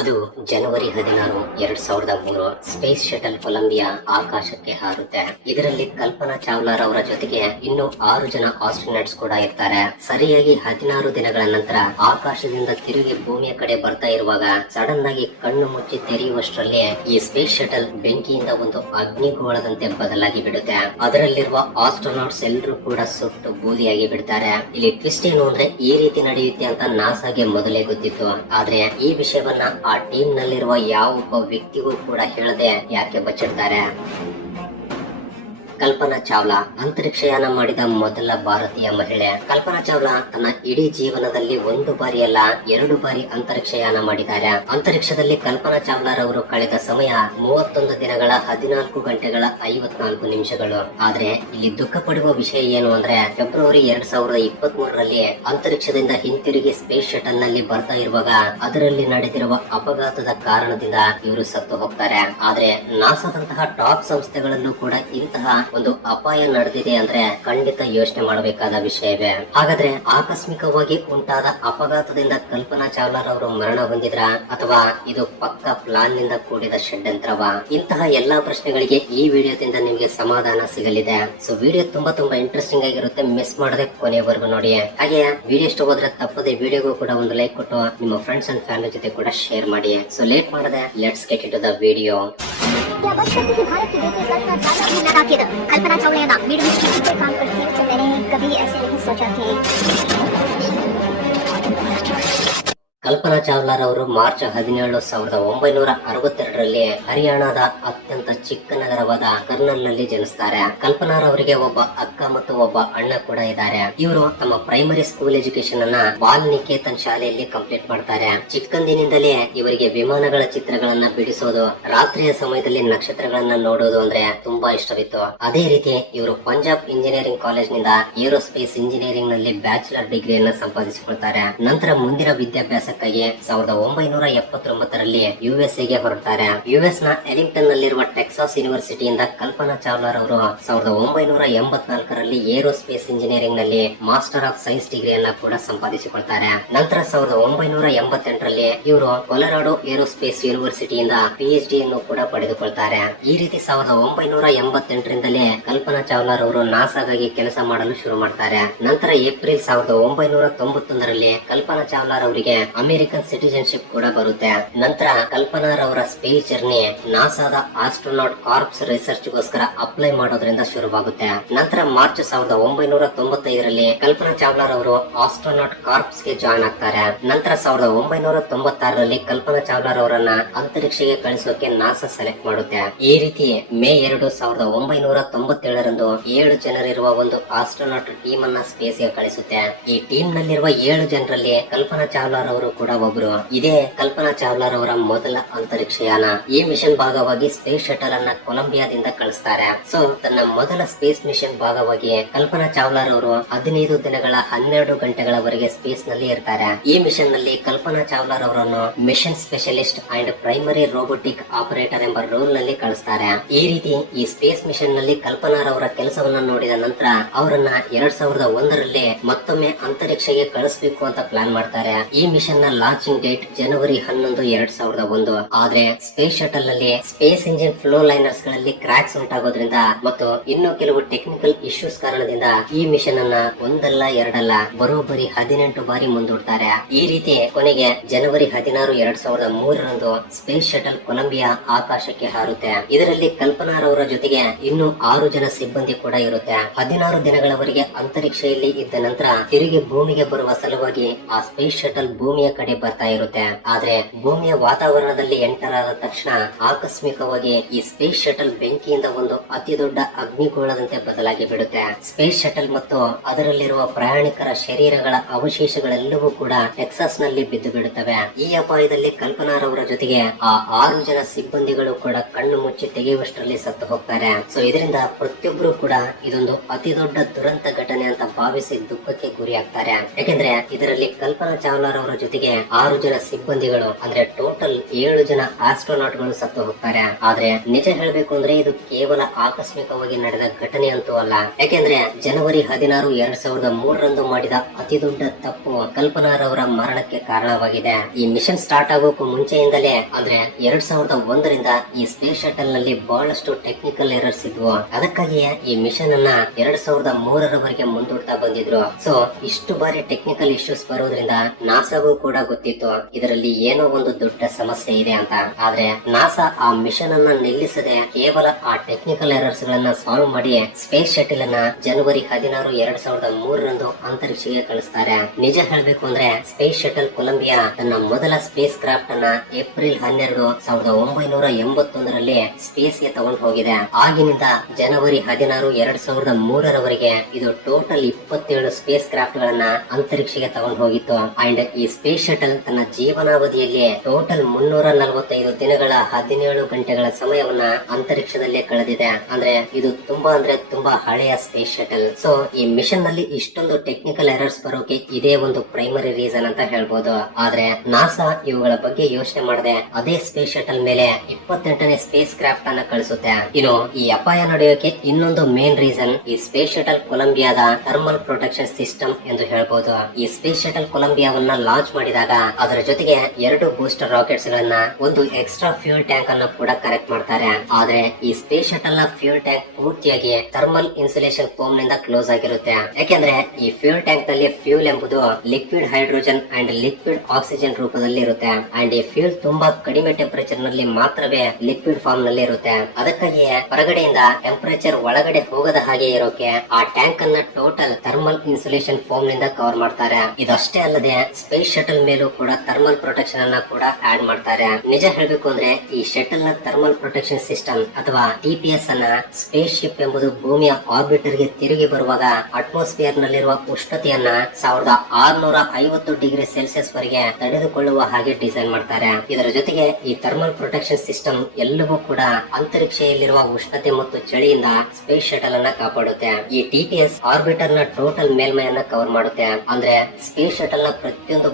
ಅದು ಜನವರಿ ಹದಿನಾರು, ಎರಡ್ ಸಾವಿರದ ಮೂರು ಸ್ಪೇಸ್ ಶಟಲ್ ಕೊಲಂಬಿಯಾ ಆಕಾಶಕ್ಕೆ ಹಾರುತ್ತೆ. ಇದರಲ್ಲಿ ಕಲ್ಪನಾ ಚಾವ್ಲಾರ್ ಅವರ ಜೊತೆಗೆ ಇನ್ನು ಆರು ಜನ ಆಸ್ಟ್ರೋನಟ್ಸ್ ಕೂಡ ಇರ್ತಾರೆ. ಸರಿಯಾಗಿ ಹದಿನಾರು ದಿನಗಳ ನಂತರ ಆಕಾಶದಿಂದ ತಿರುಗಿ ಭೂಮಿಯ ಕಡೆ ಬರ್ತಾ ಇರುವಾಗ ಸಡನ್ ಆಗಿ ಕಣ್ಣು ಮುಚ್ಚಿ ತೆರೆಯುವಷ್ಟರಲ್ಲಿ ಈ ಸ್ಪೇಸ್ ಶಟಲ್ ಬೆಂಕಿಯಿಂದ ಒಂದು ಅಗ್ನಿಗೋಳದಂತೆ ಬದಲಾಗಿ ಬಿಡುತ್ತೆ. ಅದರಲ್ಲಿರುವ ಆಸ್ಟ್ರೋನಾಟ್ಸ್ ಎಲ್ಲರೂ ಕೂಡ ಸುಟ್ಟು ಬೂದಿಯಾಗಿ ಬಿಡ್ತಾರೆ. ಇಲ್ಲಿ ಟ್ವಿಸ್ಟ್ ಏನು ಅಂದ್ರೆ ಈ ರೀತಿ ನಡೆಯುತ್ತೆ ಅಂತ ನಾಸಾಗೆ ಮೊದಲೇ ಗೊತ್ತಿತ್ತು. ಆದ್ರೆ ಈ ವಿಷಯವನ್ನ ಆ ಟೀಮ್ ನಲ್ಲಿರುವ ಯಾವ ಒಬ್ಬ ವ್ಯಕ್ತಿಗೂ ಕೂಡ ಹೇಳದೆ ಯಾಕೆ ಬಚ್ಚಿಡ್ತಾರೆ? ಕಲ್ಪನಾ ಚಾವ್ಲಾ ಅಂತರಿಕ್ಷಯಾನ ಮಾಡಿದ ಮೊದಲ ಭಾರತೀಯ ಮಹಿಳೆ. ಕಲ್ಪನಾ ಚಾವ್ಲಾ ತನ್ನ ಇಡೀ ಜೀವನದಲ್ಲಿ ಒಂದು ಬಾರಿ ಅಲ್ಲ, ಎರಡು ಬಾರಿ ಅಂತರಿಕ್ಷಯಾನ ಮಾಡಿದ್ದಾರೆ. ಅಂತರಿಕ್ಷದಲ್ಲಿ ಕಲ್ಪನಾ ಚಾವ್ಲಾ ರವರು ಕಳೆದ ಸಮಯ ಮೂವತ್ತೊಂದು ದಿನಗಳ ಹದಿನಾಲ್ಕು ಗಂಟೆಗಳ ಐವತ್ನಾಲ್ಕು ನಿಮಿಷಗಳು. ಆದ್ರೆ ಇಲ್ಲಿ ದುಃಖ ಪಡುವ ವಿಷಯ ಏನು ಅಂದ್ರೆ, ಫೆಬ್ರವರಿ ಎರಡ್ ಸಾವಿರದ ಅಂತರಿಕ್ಷದಿಂದ ಹಿಂತಿರುಗಿ ಸ್ಪೇಸ್ ಶಟಲ್ನಲ್ಲಿ ಬರ್ತಾ ಇರುವಾಗ ಅದರಲ್ಲಿ ನಡೆದಿರುವ ಅಪಘಾತದ ಕಾರಣದಿಂದ ಇವರು ಸತ್ತು ಹೋಗ್ತಾರೆ. ಆದ್ರೆ ನಾಸಾದಂತಹ ಟಾಪ್ ಸಂಸ್ಥೆಗಳಲ್ಲೂ ಕೂಡ ಇಂತಹ ಒಂದು ಅಪಾಯ ನಡೆದಿದೆ ಅಂದ್ರೆ ಖಂಡಿತ ಯೋಚನೆ ಮಾಡಬೇಕಾದ ವಿಷಯವೇ ಹಾಗಾದ್ರೆ ಆಕಸ್ಮಿಕವಾಗಿ ಉಂಟಾದ ಅಪಘಾತದಿಂದ ಕಲ್ಪನಾ ಚಾವ್ಲಾರ್ ಅವರು ಮರಣ ಹೊಂದಿದ್ರ? ಅಥವಾ ಇದು ಪಕ್ಕ ಪ್ಲಾನ್ನಿಂದ ಕೂಡಿದ ಷಡ್ಯಂತ್ರವ? ಇಂತಹ ಎಲ್ಲಾ ಪ್ರಶ್ನೆಗಳಿಗೆ ಈ ವಿಡಿಯೋದಿಂದ ನಿಮಗೆ ಸಮಾಧಾನ ಸಿಗಲಿದೆ. ಸೊ ವಿಡಿಯೋ ತುಂಬಾ ತುಂಬಾ ಇಂಟ್ರೆಸ್ಟಿಂಗ್ ಆಗಿರುತ್ತೆ. ಮಿಸ್ ಮಾಡದೆ ಕೊನೆಯವರೆಗೂ ನೋಡಿ. ಹಾಗೆ ವಿಡಿಯೋ ಇಷ್ಟ ಹೋದ್ರೆ ತಪ್ಪದೆ ವಿಡಿಯೋಗೂ ಕೂಡ ಒಂದು ಲೈಕ್ ಕೊಟ್ಟು ನಿಮ್ಮ ಫ್ರೆಂಡ್ಸ್ ಅಂಡ್ ಫ್ಯಾಮಿಲಿ ಜೊತೆ ಕೂಡ ಶೇರ್ ಮಾಡಿ. ಸೊ ಲೇಟ್ ಮಾಡದೆ let's get it the video क्या भारत की बेटी कल्पना चावला भी लगा के कल्पना चावला ना मीडियम काम करती है तो मैंने कभी ऐसे नहीं सोचा कि ಕಲ್ಪನಾ ಚಾವ್ಲಾರ್ ಅವರು ಮಾರ್ಚ್ ಹದಿನೇಳು ಸಾವಿರದ ಒಂಬೈನೂರ ಅರವತ್ತೆರಡರಲ್ಲಿ ಹರಿಯಾಣದ ಅತ್ಯಂತ ಚಿಕ್ಕ ನಗರವಾದ ಕರ್ನಲ್ನಲ್ಲಿ ಜನಿಸ್ತಾರೆ ಕಲ್ಪನಾರವರಿಗೆ ಒಬ್ಬ ಅಕ್ಕ ಮತ್ತು ಒಬ್ಬ ಅಣ್ಣ ಕೂಡ ಇದ್ದಾರೆ. ಇವರು ತಮ್ಮ ಪ್ರೈಮರಿ ಸ್ಕೂಲ್ ಎಜುಕೇಶನ್ ಅನ್ನ ಬಾಲ್ ನಿಕೇತನ್ ಶಾಲೆಯಲ್ಲಿ ಕಂಪ್ಲೀಟ್ ಮಾಡ್ತಾರೆ. ಚಿಕ್ಕಂದಿನಿಂದಲೇ ಇವರಿಗೆ ವಿಮಾನಗಳ ಚಿತ್ರಗಳನ್ನ ಬಿಡಿಸೋದು, ರಾತ್ರಿಯ ಸಮಯದಲ್ಲಿ ನಕ್ಷತ್ರಗಳನ್ನ ನೋಡೋದು ಅಂದ್ರೆ ತುಂಬಾ ಇಷ್ಟವಿತ್ತು. ಅದೇ ರೀತಿ ಇವರು ಪಂಜಾಬ್ ಇಂಜಿನಿಯರಿಂಗ್ ಕಾಲೇಜ್ನಿಂದ ಏರೋಸ್ಪೇಸ್ ಇಂಜಿನಿಯರಿಂಗ್ನಲ್ಲಿ ಬ್ಯಾಚುಲರ್ ಡಿಗ್ರಿಯನ್ನ ಸಂಪಾದಿಸಿಕೊಳ್ತಾರೆ. ನಂತರ ಮುಂದಿನ ವಿದ್ಯಾಭ್ಯಾಸಕ್ಕಾಗಿ ಸಾವಿರದ ಒಂಬೈನೂರ ಎಪ್ಪತ್ತೊಂಬತ್ತರಲ್ಲಿ ಯುಎಸ್ಎ ಎಗೆ ಹೊರಡ್ತಾರೆ ಯುಎಸ್ನ ಎಲಿಂಗ್ಟನ್ ನಲ್ಲಿರುವ ಟೆಕ್ಸಾಸ್ ಯೂನಿವರ್ಸಿಟಿಯಿಂದ ಕಲ್ಪನಾ ಚಾವ್ಲಾರ್ ಅವರು ಸಾವಿರದ ಒಂಬೈನೂರ ಎಂಬತ್ನಾಲ್ಕರಲ್ಲಿ ಏರೋಸ್ಪೇಸ್ ಇಂಜಿನಿಯರಿಂಗ್ನಲ್ಲಿ ಮಾಸ್ಟರ್ ಆಫ್ ಸೈನ್ಸ್ ಡಿಗ್ರಿಯನ್ನ ಕೂಡ ಸಂಪಾದಿಸಿಕೊಳ್ತಾರೆ. ನಂತರ ಸಾವಿರದ ಒಂಬೈನೂರ ಎಂಬತ್ತೆಂಟರಲ್ಲಿ ಇವರು ಕೊಲರಾಡೋ ಏರೋಸ್ಪೇಸ್ ಯೂನಿವರ್ಸಿಟಿಯಿಂದ ಪಿಎಚ್ ಡಿ ಅನ್ನು ಕೂಡ ಪಡೆದುಕೊಳ್ತಾರೆ. ಈ ರೀತಿ ಸಾವಿರದ ಒಂಬೈನೂರ ಎಂಬತ್ತೆಂಟರಿಂದಲೇ ಕಲ್ಪನಾ ಚಾವ್ಲಾರ್ ಅವರು ನಾಸಾಗಾಗಿ ಕೆಲಸ ಮಾಡಲು ಶುರು ಮಾಡ್ತಾರೆ. ನಂತರ ಏಪ್ರಿಲ್ ಸಾವಿರದ ಒಂಬೈನೂರ ತೊಂಬತ್ತೊಂದರಲ್ಲಿ ಕಲ್ಪನಾ ಚಾವ್ಲಾರ್ ಅವರಿಗೆ ಅಮೆರಿಕನ್ ಸಿಟಿಜನ್ಶಿಪ್ ಕೂಡ ಬರುತ್ತೆ. ನಂತರ ಕಲ್ಪನಾರವರ ಸ್ಪೇಸ್ ಜರ್ನಿ ನಾಸಾದ ಆಸ್ಟ್ರೋನಾಟ್ ಕಾರ್ಪ್ಸ್ ರಿಸರ್ಚ್ ಗೋಸ್ಕರ ಅಪ್ಲೈ ಮಾಡೋದ್ರಿಂದ ಶುರುವಾಗುತ್ತೆ. ನಂತರ ಮಾರ್ಚ್ ಸಾವಿರದ ಒಂಬೈನೂರ ತೊಂಬತ್ತೈದರಲ್ಲಿ ಕಲ್ಪನಾ ಚಾವ್ಲಾರ್ ಅವರು ಆಸ್ಟ್ರೋನಾಟ್ ಕಾರ್ಪ್ಸ್ಗೆ ಜಾಯ್ನ್ ಆಗ್ತಾರೆ. ನಂತರ ಸಾವಿರದ ಒಂಬೈನೂರ ತೊಂಬತ್ತಾರರಲ್ಲಿ ಕಲ್ಪನಾ ಚಾವ್ಲಾರ್ ಅವರನ್ನ ಅಂತರಿಕ್ಷಕ್ಕೆ ಕಳಿಸೋಕೆ ನಾಸಾ ಸೆಲೆಕ್ಟ್ ಮಾಡುತ್ತೆ. ಈ ರೀತಿ ಮೇ ಎರಡು ಸಾವಿರದ ಒಂಬೈನೂರ ತೊಂಬತ್ತೇಳರಂದು ಏಳು ಜನರಿರುವ ಒಂದು ಆಸ್ಟ್ರೋನಾಟ್ ಟೀಮ್ ಅನ್ನ ಸ್ಪೇಸ್ಗೆ ಕಳಿಸುತ್ತೆ. ಈ ಟೀಮ್ ನಲ್ಲಿರುವ ಏಳು ಜನರಲ್ಲಿ ಕಲ್ಪನಾ ಚಾವ್ಲಾರ್ ಅವರು ಕೂಡ ಒಬ್ರು. ಇದೇ ಕಲ್ಪನಾ ಚಾವ್ಲಾರ್ ಅವರ ಮೊದಲ ಅಂತರಿಕ್ಷಯಾನ ಈ ಮಿಷನ್ ಭಾಗವಾಗಿ ಸ್ಪೇಸ್ ಶಟಲ್ ಅನ್ನ ಕೊಲಂಬಿಯಾದಿಂದ ಕಳಿಸ್ತಾರೆ. ಸೊ ತನ್ನ ಮೊದಲ ಸ್ಪೇಸ್ ಮಿಷನ್ ಭಾಗವಾಗಿ ಕಲ್ಪನಾ ಚಾವ್ಲಾರ್ ಅವರು ಹದಿನೈದು ದಿನಗಳ ಹನ್ನೆರಡು ಗಂಟೆಗಳವರೆಗೆ ಸ್ಪೇಸ್ನಲ್ಲಿ ಇರ್ತಾರೆ. ಈ ಮಿಷನ್ನಲ್ಲಿ ಕಲ್ಪನಾ ಚಾವ್ಲಾರ್ ಅವರನ್ನು mission specialist and primary robotic operator ಎಂಬ ರೋಲ್ನಲ್ಲಿ ಕಳಿಸ್ತಾರೆ. ಈ ರೀತಿ ಈ ಸ್ಪೇಸ್ ಮಿಷನ್ನಲ್ಲಿ ಕಲ್ಪನಾರವರ ಕೆಲಸವನ್ನ ನೋಡಿದ ನಂತರ ಅವರನ್ನ ಎರಡ್ ಸಾವಿರದ ಒಂದರಲ್ಲಿ ಮತ್ತೊಮ್ಮೆ ಅಂತರಿಕ್ಷಗೆ ಕಳಿಸಬೇಕು ಅಂತ ಪ್ಲಾನ್ ಮಾಡ್ತಾರೆ. ಈ ಮಿಷನ್ನ ಲಾಂಚಿಂಗ್ ಡೇಟ್ ಜನವರಿ ಹನ್ನೊಂದು, ಎರಡ್ ಸಾವಿರದ ಒಂದು. ಆದ್ರೆ ಸ್ಪೇಸ್ ಶಟಲ್ನಲ್ಲಿ ಸ್ಪೇಸ್ ಇಂಜಿನ್ ಫ್ಲೋ ಲೈನರ್ಸ್ಗಳಲ್ಲಿ ಕ್ರಾಕ್ಸ್ ಉಂಟಾಗೋದ್ರಿಂದ ಮತ್ತು ಇನ್ನು ಕೆಲವು ಟೆಕ್ನಿಕಲ್ ಇಶ್ಯೂಸ್ ಕಾರಣದಿಂದ ಈ ಮಿಷನ್ ಅನ್ನ ಒಂದಲ್ಲ, ಎರಡಲ್ಲ, ಬರೋಬ್ಬರಿ ಹದಿನೆಂಟು ಬಾರಿ ಮುಂದೂಡ್ತಾರೆ. ಈ ರೀತಿ ಕೊನೆಗೆ ಜನವರಿ ಹದಿನಾರು, ಎರಡ್ ಸಾವಿರದ ಮೂರರಂದು ಸ್ಪೇಸ್ ಶಟಲ್ ಕೊಲಂಬಿಯಾ ಆಕಾಶಕ್ಕೆ ಹಾರುತ್ತೆ. ಇದರಲ್ಲಿ ಕಲ್ಪನಾರವರ ಜೊತೆಗೆ ಇನ್ನು ಆರು ಜನ ಸಿಬ್ಬಂದಿ ಕೂಡ ಇರುತ್ತೆ. ಹದಿನಾರು ದಿನಗಳವರೆಗೆ ಅಂತರಿಕ್ಷೆಯಲ್ಲಿ ಇದ್ದ ನಂತರ ತಿರುಗಿ ಭೂಮಿಗೆ ಬರುವ ಸಲುವಾಗಿ ಆ ಸ್ಪೇಸ್ ಶಟಲ್ ಭೂಮಿಯ ಕಡೆ ಬರ್ತಾ ಇರುತ್ತೆ. ಆದ್ರೆ ಭೂಮಿಯ ವಾತಾವರಣದಲ್ಲಿ ಎಂಟರ್ ಆದ ತಕ್ಷಣ ಆಕಸ್ಮಿಕವಾಗಿ ಈ ಸ್ಪೇಸ್ ಶಟಲ್ ಬೆಂಕಿಯಿಂದ ಒಂದು ಅತಿ ದೊಡ್ಡ ಅಗ್ನಿಗೋಳದಂತೆ ಬದಲಾಗಿ ಬಿಡುತ್ತೆ. ಸ್ಪೇಸ್ ಶಟಲ್ ಮತ್ತು ಅದರಲ್ಲಿರುವ ಪ್ರಯಾಣಿಕರ ಶರೀರಗಳ ಅವಶೇಷಗಳೆಲ್ಲವೂ ಕೂಡ ಟೆಕ್ಸಾಸ್ನಲ್ಲಿ ಬಿದ್ದು ಬಿಡುತ್ತವೆ. ಈ ಅಪಾಯದಲ್ಲಿ ಕಲ್ಪನಾರವರ ಜೊತೆಗೆ ಆ ಆರು ಜನ ಸಿಬ್ಬಂದಿಗಳು ಕೂಡ ಕಣ್ಣು ಮುಚ್ಚಿ ತೆಗೆಯುವಷ್ಟರಲ್ಲಿ ಸತ್ತು ಹೋಗ್ತಾರೆ. ಸೊ ಇದರಿಂದ ಪ್ರತಿಯೊಬ್ಬರು ಕೂಡ ಇದೊಂದು ಅತಿ ದೊಡ್ಡ ದುರಂತ ಘಟನೆ ಅಂತ ಭಾವಿಸಿ ದುಃಖಕ್ಕೆ ಗುರಿಯಾಗ್ತಾರೆ. ಯಾಕೆಂದ್ರೆ ಇದರಲ್ಲಿ ಕಲ್ಪನಾ ಚಾವ್ಲಾರ್ ಅವರ ಜೊತೆಗೆ ಜೊತೆಗೆ ಆರು ಜನ ಸಿಬ್ಬಂದಿಗಳು, ಅಂದ್ರೆ ಟೋಟಲ್ ಏಳು ಜನ ಆಸ್ಟ್ರೋನಾಟ್ಗಳು ಸತ್ತು ಹೋಗ್ತಾರೆ. ಆದ್ರೆ ನಿಜ ಹೇಳ್ಬೇಕು ಅಂದ್ರೆ ಇದು ಕೇವಲ ಆಕಸ್ಮಿಕವಾಗಿ ನಡೆದ ಘಟನೆ ಅಂತೂ ಅಲ್ಲ. ಯಾಕೆಂದ್ರೆ ಜನವರಿ ಹದಿನಾರು ಎರಡ್ ಸಾವಿರದ ಮೂರರಂದು ಮಾಡಿದ ಅತಿ ದೊಡ್ಡ ತಪ್ಪು ಕಲ್ಪನಾರವರ ಮರಣಕ್ಕೆ ಕಾರಣವಾಗಿದೆ. ಈ ಮಿಷನ್ ಸ್ಟಾರ್ಟ್ ಆಗೋಕ್ಕೂ ಮುಂಚೆಯಿಂದಲೇ, ಅಂದ್ರೆ ಎರಡ್ ಸಾವಿರದ ಒಂದರಿಂದ ಈ ಸ್ಪೇಸ್ ಶಟಲ್ನಲ್ಲಿ ಬಹಳಷ್ಟು ಟೆಕ್ನಿಕಲ್ ಎರರ್ಸ್ ಇದ್ವು. ಅದಕ್ಕಾಗಿಯೇ ಈ ಮಿಷನ್ ಅನ್ನ ಎರಡ್ ಸಾವಿರದ ಮೂರರವರೆಗೆ ಮುಂದೂಡ್ತಾ ಬಂದಿದ್ರು. ಸೊ ಇಷ್ಟು ಬಾರಿ ಟೆಕ್ನಿಕಲ್ ಇಶ್ಯೂಸ್ ಬರೋದ್ರಿಂದ ನಾಸಾಗೂ ಕೂಡ ಗೊತ್ತಿತ್ತು. ಇದರಲ್ಲಿ ಏನೋ ಒಂದು ದೊಡ್ಡ ಸಮಸ್ಯೆ ಇದೆ ಅಂತ. ಆದ್ರೆ ನಾಸಾ ಆ ಮಿಷನ್ ಅನ್ನ ನಿಲ್ಲಿಸದೆ ಕೇವಲ ಆ ಟೆಕ್ನಿಕಲ್ ಎರರ್ಸ್ ಗಳನ್ನ ಸಾಲ್ವ್ ಮಾಡಿ ಸ್ಪೇಸ್ ಶಟಲ್ ಅನ್ನ ಜನವರಿ ಹದಿನಾರು, ಎರಡ್ ಸಾವಿರದ ಮೂರರಂದು ಅಂತರಿಕ್ಷಕ್ಕೆ ಕಳಿಸ್ತಾರೆ. ನಿಜ ಹೇಳಬೇಕು ಅಂದ್ರೆ ಸ್ಪೇಸ್ ಶಟಲ್ ಕೊಲಂಬಿಯಾ ತನ್ನ ಮೊದಲ ಸ್ಪೇಸ್ ಕ್ರಾಫ್ಟ್ ಅನ್ನ ಏಪ್ರಿಲ್ ಹನ್ನೆರಡು, ಸಾವಿರದ ಒಂಬೈನೂರ ಎಂಬತ್ತೊಂದರಲ್ಲಿ ಸ್ಪೇಸ್ಗೆ ತಗೊಂಡು ಹೋಗಿದೆ. ಆಗಿನಿಂದ ಜನವರಿ ಹದಿನಾರು, ಎರಡ್ ಸಾವಿರದ ಮೂರರವರೆಗೆ ಇದು ಟೋಟಲ್ ಇಪ್ಪತ್ತೇಳು ಸ್ಪೇಸ್ ಕ್ರಾಫ್ಟ್ ಗಳನ್ನ ಅಂತರಿಕ್ಷಕ್ಕೆ ತಗೊಂಡು ಹೋಗಿತ್ತು. ಅಂಡ್ ಈ ಸ್ಪೇಸ್ ಶಟಲ್ ತನ್ನ ಜೀವನಾವಧಿಯಲ್ಲಿ ಟೋಟಲ್ ಮುನ್ನೂರ ನಲವತ್ತೈದು ದಿನಗಳ ಹದಿನೇಳು ಗಂಟೆಗಳ ಸಮಯವನ್ನ ಅಂತರಿಕ್ಷದಲ್ಲೇ ಕಳೆದಿದೆ. ಅಂದ್ರೆ ಇದು ತುಂಬಾ ಅಂದ್ರೆ ತುಂಬಾ ಹಳೆಯ ಸ್ಪೇಸ್ ಶಟಲ್ ಸೊ ಈ ಮಿಷನ್ನಲ್ಲಿ ಇಷ್ಟೊಂದು ಟೆಕ್ನಿಕಲ್ ಎರರ್ಸ್ ಬರೋಕೆ ಇದೇ ಒಂದು ಪ್ರೈಮರಿ ರೀಸನ್ ಅಂತ ಹೇಳ್ಬೋದು. ಆದ್ರೆ ನಾಸಾ ಇವುಗಳ ಬಗ್ಗೆ ಯೋಚನೆ ಮಾಡಿದೆ ಅದೇ ಸ್ಪೇಸ್ ಶಟಲ್ ಮೇಲೆ ಇಪ್ಪತ್ತೆಂಟನೇ ಸ್ಪೇಸ್ ಕ್ರಾಫ್ಟ್ ಅನ್ನ ಕಳಿಸುತ್ತೆ. ಇನ್ನು ಈ ಅಪಾಯ ನಡೆಯೋಕೆ ಇನ್ನೊಂದು ಮೇನ್ ರೀಸನ್ ಈ ಸ್ಪೇಸ್ ಶಟಲ್ ಕೊಲಂಬಿಯಾದ ಥರ್ಮಲ್ ಪ್ರೊಟೆಕ್ಷನ್ ಸಿಸ್ಟಮ್ ಎಂದು ಹೇಳ್ಬೋದು. ಈ ಸ್ಪೇಸ್ ಶಟಲ್ ಕೊಲಂಬಿಯಾವನ್ನ ಲಾಂಚ್ ಮಾಡಿದಾಗ ಅದರ ಜೊತೆಗೆ ಎರಡು ಬೂಸ್ಟರ್ ರಾಕೆಟ್ಸ್ ಗಳನ್ನ ಒಂದು ಎಕ್ಸ್ಟ್ರಾ ಫ್ಯೂಲ್ ಟ್ಯಾಂಕ್ ಅನ್ನು ಕೂಡ ಕರೆಕ್ಟ್ ಮಾಡ್ತಾರೆ. ಆದ್ರೆ ಈ ಸ್ಪೇಸ್ ಶಟಲ್ನ ಫ್ಯೂಲ್ ಟ್ಯಾಂಕ್ ಪೂರ್ತಿಯಾಗಿ ಥರ್ಮಲ್ ಇನ್ಸುಲೇಷನ್ ಫೋಮ್ನಿಂದ ಕ್ಲೋಸ್ ಆಗಿರುತ್ತೆ. ಯಾಕೆಂದ್ರೆ ಈ ಫ್ಯೂಲ್ ಟ್ಯಾಂಕ್ನಲ್ಲಿ ಫ್ಯೂಲ್ ಎಂಬುದು liquid hydrogen and liquid oxygen ರೂಪದಲ್ಲಿ ಇರುತ್ತೆ. ಅಂಡ್ ಈ ಫ್ಯೂಲ್ ತುಂಬಾ ಕಡಿಮೆ ಟೆಂಪರೇಚರ್ನಲ್ಲಿ ಮಾತ್ರವೇ ಲಿಕ್ವಿಡ್ ಫಾರ್ಮ್ನಲ್ಲಿ ಇರುತ್ತೆ. ಅದಕ್ಕಾಗಿಯೇ ಹೊರಗಡೆಯಿಂದ ಟೆಂಪರೇಚರ್ ಒಳಗಡೆ ಹೋಗದ ಹಾಗೆ ಇರೋಕೆ ಆ ಟ್ಯಾಂಕ್ ಅನ್ನ ಟೋಟಲ್ ಥರ್ಮಲ್ ಇನ್ಸುಲೇಷನ್ ಫೋಮ್ನಿಂದ ಕವರ್ ಮಾಡ್ತಾರೆ. ಇದಷ್ಟೇ ಅಲ್ಲದೆ ಸ್ಪೇಸ್ ಶಟಲ್ ಮೇಲೂ ಕೂಡ ಥರ್ಮಲ್ ಪ್ರೊಟೆಕ್ಷನ್ ಅನ್ನ ಕೂಡ ಆಡ್ ಮಾಡ್ತಾರೆ. ನಿಜ ಹೇಳಬೇಕು ಅಂದ್ರೆ ಈ ಶಟಲ್ನ ಥರ್ಮಲ್ ಪ್ರೊಟೆಕ್ಷನ್ ಸಿಸ್ಟಮ್ ಅಥವಾ ಟಿಪಿಎಸ್ ಅನ್ನ ಸ್ಪೇಸ್ ಶಿಪ್ ಎಂಬುದು ಭೂಮಿಯ ಆರ್ಬಿಟರ್ಗೆ ತಿರುಗಿ ಬರುವಾಗ ಅಟ್ಮಾಸ್ಫಿಯರ್ ನಲ್ಲಿರುವ ಉಷ್ಣತೆಯನ್ನ ಸಾವಿರದ ಆರ್ನೂರ ಐವತ್ತು ಡಿಗ್ರಿ ಸೆಲ್ಸಿಯಸ್ ವರೆಗೆ ತಡೆದುಕೊಳ್ಳುವ ಹಾಗೆ ಡಿಸೈನ್ ಮಾಡ್ತಾರೆ. ಇದರ ಜೊತೆಗೆ ಈ ಥರ್ಮಲ್ ಪ್ರೊಟೆಕ್ಷನ್ ಸಿಸ್ಟಮ್ ಎಲ್ಲವೂ ಕೂಡ ಅಂತರಿಕ್ಷೆಯಲ್ಲಿರುವ ಉಷ್ಣತೆ ಮತ್ತು ಚಳಿಯಿಂದ ಸ್ಪೇಸ್ ಶಟಲ್ ಅನ್ನ ಕಾಪಾಡುತ್ತೆ. ಈ ಟಿಪಿಎಸ್ ಆರ್ಬಿಟರ್ನ ಟೋಟಲ್ ಮೇಲ್ಮೈಯನ್ನ ಕವರ್ ಮಾಡುತ್ತೆ. ಅಂದ್ರೆ ಸ್ಪೇಸ್ ಶಟಲ್ನ ಪ್ರತಿಯೊಂದು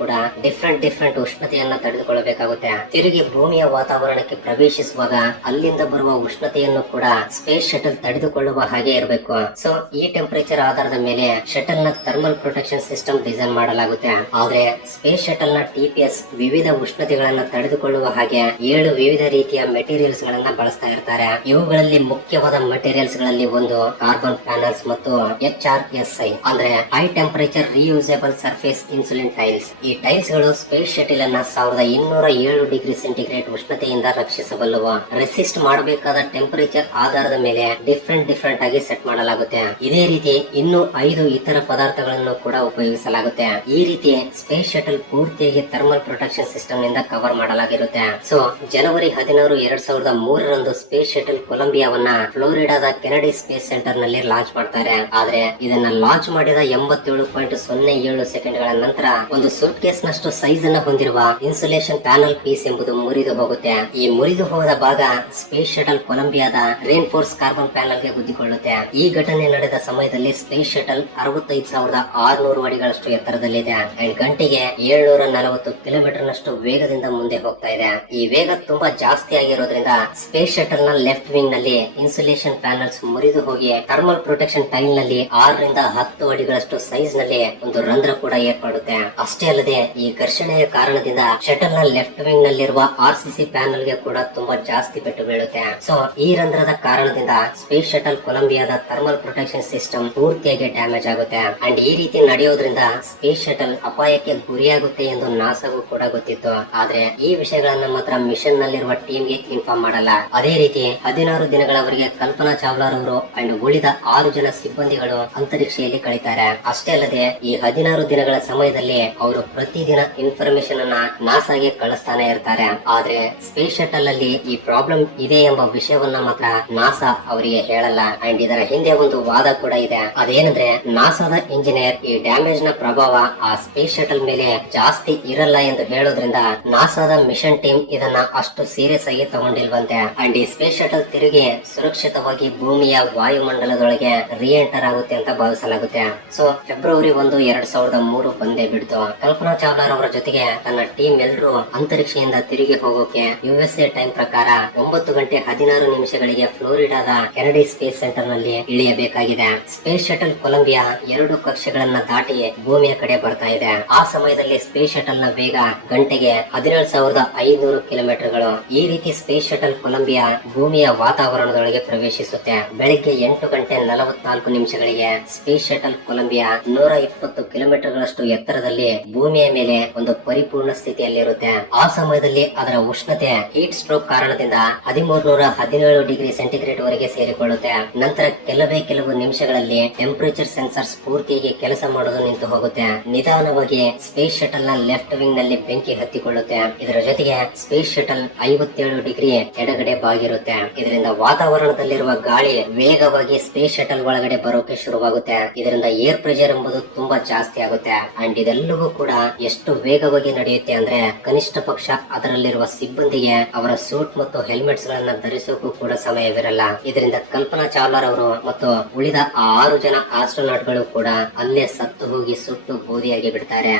ಕೂಡ ಡಿಫ್ರೆಂಟ್ ಡಿಫ್ರೆಂಟ್ ಉಷ್ಣತೆಯನ್ನ ತಡೆದುಕೊಳ್ಳಬೇಕಾಗುತ್ತೆ. ತಿರುಗಿ ಭೂಮಿಯ ವಾತಾವರಣಕ್ಕೆ ಪ್ರವೇಶಿಸುವಾಗ ಅಲ್ಲಿಂದ ಬರುವ ಉಷ್ಣತೆಯನ್ನು ಕೂಡ ಸ್ಪೇಸ್ ಶಟಲ್ ತಡೆದುಕೊಳ್ಳುವ ಹಾಗೆ ಇರಬೇಕು. ಸೊ ಈ ಟೆಂಪರೇಚರ್ ಆಧಾರದ ಮೇಲೆ ಶಟಲ್ನ ಥರ್ಮಲ್ ಪ್ರೊಟೆಕ್ಷನ್ ಸಿಸ್ಟಮ್ ಡಿಸೈನ್ ಮಾಡಲಾಗುತ್ತೆ. ಆದ್ರೆ ಸ್ಪೇಸ್ ಶಟಲ್ನ ಟಿಪಿಎಸ್ ವಿವಿಧ ಉಷ್ಣತೆಗಳನ್ನ ತಡೆದುಕೊಳ್ಳುವ ಹಾಗೆ ಏಳು ವಿವಿಧ ರೀತಿಯ ಮೆಟೀರಿಯಲ್ಸ್ ಗಳನ್ನ ಬಳಸ್ತಾ ಇರ್ತಾರೆ. ಇವುಗಳಲ್ಲಿ ಮುಖ್ಯವಾದ ಮೆಟೀರಿಯಲ್ಸ್ಗಳಲ್ಲಿ ಒಂದು ಕಾರ್ಬನ್ ಪ್ಯಾನಲ್ಸ್ ಮತ್ತು ಎಚ್ ಆರ್ ಎಸ್ ಐ ಅಂದ್ರೆ high temperature reusable surface insulation tiles ಈ ಟೈಲ್ಸ್ಗಳು ಸ್ಪೇಸ್ ಶಟಲ್ ಅನ್ನ ಸಾವಿರದ ಇನ್ನೂರ ಏಳು ಡಿಗ್ರಿ ಸೆಂಟಿಗ್ರೇಡ್ ಉಷ್ಣತೆಯಿಂದ ರಕ್ಷಿಸಬಲ್ಲುವ. ರೆಸಿಸ್ಟ್ ಮಾಡಬೇಕಾದ ಟೆಂಪರೇಚರ್ ಆಧಾರದ ಮೇಲೆ ಡಿಫ್ರೆಂಟ್ ಡಿಫ್ರೆಂಟ್ ಆಗಿ ಸೆಟ್ ಮಾಡಲಾಗುತ್ತೆ. ಇದೇ ರೀತಿ ಇನ್ನು ಐದು ಇತರ ಪದಾರ್ಥಗಳನ್ನು ಕೂಡ ಉಪಯೋಗಿಸಲಾಗುತ್ತೆ. ಈ ರೀತಿ ಸ್ಪೇಸ್ ಶಟಲ್ ಪೂರ್ತಿಯಾಗಿ ಥರ್ಮಲ್ ಪ್ರೊಟೆಕ್ಷನ್ ಸಿಸ್ಟಮ್ನಿಂದ ಕವರ್ ಮಾಡಲಾಗಿರುತ್ತೆ. ಸೊ, ಜನವರಿ ಹದಿನಾರು ಎರಡ್ ಸಾವಿರದ ಮೂರರಂದು ಸ್ಪೇಸ್ ಶಟಲ್ ಕೊಲಂಬಿಯಾವನ್ನ ಫ್ಲೋರಿಡಾದ ಕೆನಡಿ ಸ್ಪೇಸ್ ಸೆಂಟರ್ನಲ್ಲಿ ಲಾಂಚ್ ಮಾಡ್ತಾರೆ. ಆದ್ರೆ ಇದನ್ನ ಲಾಂಚ್ ಮಾಡಿದ ಎಂಬತ್ತೇಳು ಪಾಯಿಂಟ್ ಸೊನ್ನೆ ಏಳು ಸೆಕೆಂಡ್ಗಳ ನಂತರ ಒಂದು ಸೂಟ್ ಕೇಸ್ ನಷ್ಟು ಸೈಜ್ ಅನ್ನ ಹೊಂದಿರುವ ಇನ್ಸುಲೇಷನ್ ಪ್ಯಾನಲ್ ಪೀಸ್ ಎಂಬುದು ಮುರಿದು ಹೋಗುತ್ತೆ. ಈ ಮುರಿದು ಹೋದ ಭಾಗ ಸ್ಪೇಸ್ ಶಟಲ್ ಕೊಲಂಬಿಯಾದ ರೇನ್ ಫೋರ್ಸ್ ಕಾರ್ಬನ್ ಪ್ಯಾನಲ್ಗೆ ಗುದ್ದಿಕೊಳ್ಳುತ್ತೆ. ಈ ಘಟನೆ ನಡೆದ ಸಮಯದಲ್ಲಿ ಸ್ಪೇಸ್ ಶಟಲ್ ಅರವತ್ತೈದು ಸಾವಿರದ ಆರುನೂರು ಅಡಿಗಳಷ್ಟು ಎತ್ತರದಲ್ಲಿದೆ. ಅಂಡ್ ಗಂಟೆಗೆ ಏಳ್ನೂರ ನಲವತ್ತು ಕಿಲೋಮೀಟರ್ ನಷ್ಟು ವೇಗದಿಂದ ಮುಂದೆ ಹೋಗ್ತಾ ಇದೆ. ಈ ವೇಗ ತುಂಬಾ ಜಾಸ್ತಿ ಆಗಿರೋದ್ರಿಂದ ಸ್ಪೇಸ್ ಶಟಲ್ನ ಲೆಫ್ಟ್ ವಿಂಗ್ನಲ್ಲಿ ಇನ್ಸುಲೇಷನ್ ಪ್ಯಾನಲ್ಸ್ ಮುರಿದು ಹೋಗಿ ಥರ್ಮಲ್ ಪ್ರೊಟೆಕ್ಷನ್ ಟೈಲ್ನಲ್ಲಿ ಆರರಿಂದ ಹತ್ತು ಅಡಿಗಳಷ್ಟು ಸೈಜ್ನಲ್ಲಿ ಒಂದು ರಂಧ್ರ ಕೂಡ ಏರ್ಪಡುತ್ತೆ. ಅಷ್ಟೇ ಅಲ್ಲದೆ ಈ ಘರ್ಷಣೆಯ ಕಾರಣದಿಂದ ಶಟಲ್ನ ಲೆಫ್ಟ್ ವಿಂಗ್ ನಲ್ಲಿರುವ ಆರ್ ಸಿ ಸಿ ಪ್ಯಾನಲ್ಗೆ ಕೂಡ ತುಂಬಾ ಜಾಸ್ತಿ ಪೆಟ್ಟು ಬೀಳುತ್ತೆ. ಸೊ, ಈ ರಂಧ್ರದ ಕಾರಣದಿಂದ ಸ್ಪೇಸ್ ಶಟಲ್ ಕೊಲಂಬಿಯಾದ ಥರ್ಮಲ್ ಪ್ರೊಟೆಕ್ಷನ್ ಸಿಸ್ಟಮ್ ಪೂರ್ತಿಯಾಗಿ ಡ್ಯಾಮೇಜ್ ಆಗುತ್ತೆ. ಅಂಡ್ ಈ ರೀತಿ ನಡೆಯೋದ್ರಿಂದ ಸ್ಪೇಸ್ ಶಟಲ್ ಅಪಾಯಕ್ಕೆ ಗುರಿಯಾಗುತ್ತೆ ಎಂದು ನಾಸಾಗೂ ಕೂಡ ಗೊತ್ತಿತ್ತು. ಆದ್ರೆ ಈ ವಿಷಯಗಳನ್ನ ಮಾತ್ರ ಮಿಷನ್ ನಲ್ಲಿರುವ ಟೀಮ್ಗೆ ಇನ್ಫಾರ್ಮ್ ಮಾಡಲ್ಲ. ಅದೇ ರೀತಿ ಹದಿನಾರು ದಿನಗಳವರೆಗೆ ಕಲ್ಪನಾ ಚಾವ್ಲಾರವರು ಅಂಡ್ ಉಳಿದ ಆರು ಜನ ಸಿಬ್ಬಂದಿಗಳು ಅಂತರಿಕ್ಷೆಯಲ್ಲಿ ಕಳೀತಾರೆ. ಅಷ್ಟೇ ಅಲ್ಲದೆ ಈ ಹದಿನಾರು ದಿನಗಳ ಸಮಯದಲ್ಲಿ ಅವರು ಪ್ರತಿದಿನ ಇನ್ಫಾರ್ಮೇಶನ್ ಅನ್ನ ನಾಸಾಗೆ ಕಳಿಸ್ತಾನೆ ಇರ್ತಾರೆ. ಆದ್ರೆ ಸ್ಪೇಸ್ ಶಟಲ್ ಅಲ್ಲಿ ಈ ಪ್ರಾಬ್ಲಮ್ ಇದೆ ಎಂಬ ವಿಷಯವನ್ನ ಮಾತ್ರ ನಾಸಾ ಅವರಿಗೆ ಹೇಳಲ್ಲ. ಅಂಡ್ ಇದರ ಹಿಂದೆ ಒಂದು ವಾದ ಕೂಡ ಇದೆ. ಅದೇನಂದ್ರೆ, ನಾಸಾದ ಇಂಜಿನಿಯರ್ ಈ ಡ್ಯಾಮೇಜ್ನ ಪ್ರಭಾವ ಆ ಸ್ಪೇಸ್ ಶಟಲ್ ಮೇಲೆ ಜಾಸ್ತಿ ಇರಲ್ಲ ಎಂದು ಹೇಳೋದ್ರಿಂದ ನಾಸಾದ ಮಿಷನ್ ಟೀಮ್ ಇದನ್ನ ಅಷ್ಟು ಸೀರಿಯಸ್ ಆಗಿ ತಗೊಂಡಿಲ್ವಂತೆ. ಅಂಡ್ ಈ ಸ್ಪೇಸ್ ಶಟಲ್ ತಿರುಗಿ ಸುರಕ್ಷಿತವಾಗಿ ಭೂಮಿಯ ವಾಯುಮಂಡಲದೊಳಗೆ ರಿಎಂಟರ್ ಆಗುತ್ತೆ ಅಂತ ಭಾವಿಸಲಾಗುತ್ತೆ. ಸೊ ಫೆಬ್ರವರಿ ಒಂದು, ಎರಡ್ ಸಾವಿರದ ಮೂರು ಬಂದೇ ಬಿಡ್ತು. ಕಲ್ಪನಾ ಚಾವ್ಲಾರ್ ಅವರ ಜೊತೆಗೆ ತನ್ನ ಟೀಮ್ ಎಲ್ಲರೂ ಅಂತರಿಕ್ಷೆಯಿಂದ ತಿರುಗಿ ಹೋಗೋಕೆ ಯುಎಸ್ಎ ಟೈಮ್ ಪ್ರಕಾರ ಒಂಬತ್ತು ಗಂಟೆ ಹದಿನಾರು ನಿಮಿಷಗಳಿಗೆ ಫ್ಲೋರಿಡಾದ ಕೆನಡಿ ಸ್ಪೇಸ್ ಸೆಂಟರ್ನಲ್ಲಿ ಇಳಿಯಬೇಕಾಗಿದೆ. ಸ್ಪೇಸ್ ಶಟಲ್ ಕೊಲಂಬಿಯಾ ಎರಡು ಕಕ್ಷೆಗಳನ್ನ ದಾಟಿ ಭೂಮಿಯ ಕಡೆ ಬರ್ತಾ ಇದೆ. ಆ ಸಮಯದಲ್ಲಿ ಸ್ಪೇಸ್ ಶಟಲ್ನ ವೇಗ ಗಂಟೆಗೆ ಹದಿನೇಳು ಸಾವಿರದ ಐನೂರು ಕಿಲೋಮೀಟರ್ಗಳು. ಈ ರೀತಿ ಸ್ಪೇಸ್ ಶಟಲ್ ಕೊಲಂಬಿಯಾ ಭೂಮಿಯ ವಾತಾವರಣದೊಳಗೆ ಪ್ರವೇಶಿಸುತ್ತೆ. ಬೆಳಿಗ್ಗೆ ಎಂಟು ಗಂಟೆ ನಲವತ್ನಾಲ್ಕು ನಿಮಿಷಗಳಿಗೆ ಸ್ಪೇಸ್ ಶಟಲ್ ಕೊಲಂಬಿಯಾ ನೂರ ಇಪ್ಪತ್ತು ಕಿಲೋಮೀಟರ್ ಗಳಷ್ಟು ಎತ್ತರದಲ್ಲಿ ಭೂಮಿಯ ಮೇಲೆ ಒಂದು ಪರಿಪೂರ್ಣ ಸ್ಥಿತಿಯಲ್ಲಿರುತ್ತೆ. ಆ ಸಮಯದಲ್ಲಿ ಅದರ ಉಷ್ಣತೆ ಹೀಟ್ ಸ್ಟ್ರೋಕ್ ಕಾರಣದಿಂದ ಹದಿಮೂರು ನೂರ ಹದಿನೇಳು ಡಿಗ್ರಿ ಸೆಂಟಿಗ್ರೇಡ್ ವರೆಗೆ ಸೇರಿಕೊಳ್ಳುತ್ತೆ. ನಂತರ ಕೆಲವೇ ಕೆಲವು ನಿಮಿಷಗಳಲ್ಲಿ ಟೆಂಪರೇಚರ್ ಸೆನ್ಸರ್ಸ್ ಪೂರ್ತಿಯಾಗಿ ಕೆಲಸ ಮಾಡೋದು ನಿಂತು ಹೋಗುತ್ತೆ. ನಿಧಾನವಾಗಿ ಸ್ಪೇಸ್ ಶಟಲ್ನ ಲೆಫ್ಟ್ ವಿಂಗ್ನಲ್ಲಿ ಬೆಂಕಿ ಹತ್ತಿಕೊಳ್ಳುತ್ತೆ. ಇದರ ಜೊತೆಗೆ ಸ್ಪೇಸ್ ಶಟಲ್ ಐವತ್ತೇಳು ಡಿಗ್ರಿ ಎಡಗಡೆ ಬಾಗಿರುತ್ತೆ. ಇದರಿಂದ ವಾತಾವರಣದಲ್ಲಿರುವ ಗಾಳಿ ವೇಗವಾಗಿ ಸ್ಪೇಸ್ ಶಟಲ್ ಒಳಗಡೆ ಬರೋಕೆ ಶುರುವಾಗುತ್ತೆ. ಇದರಿಂದ ಏರ್ ಪ್ರೆಷರ್ ಎಂಬುದು ತುಂಬಾ ಜಾಸ್ತಿ ಆಗುತ್ತೆ. ಅಂಡ್ ಇದೆಲ್ಲವೂ ಕೂಡ ಎಷ್ಟು ವೇಗವಾಗಿ ನಡೆಯುತ್ತೆ ಅಂದ್ರೆ ಕನಿಷ್ಠ ಪಕ್ಷ ಅದರಲ್ಲಿರುವ ಸಿಬ್ಬಂದಿಗೆ ಅವರ ಸೂಟ್ ಮತ್ತು ಹೆಲ್ಮೆಟ್ಸ್ ಗಳನ್ನ ಧರಿಸೋಕು ಕೂಡ ಸಮಯವಿರಲ್ಲ. ಇದರಿಂದ ಕಲ್ಪನಾ ಚಾವ್ಲಾರ್ ಅವರು ಮತ್ತು ಉಳಿದ ಆರು ಜನ ಆಸ್ಟ್ರೋನಾಟ್ಗಳು ಕೂಡ ಅಲ್ಲೇ ಸತ್ತು ಹೋಗಿ ಸುಟ್ಟು ಬೋಧಿಯಾಗಿ ಬಿಡ್ತಾರೆ.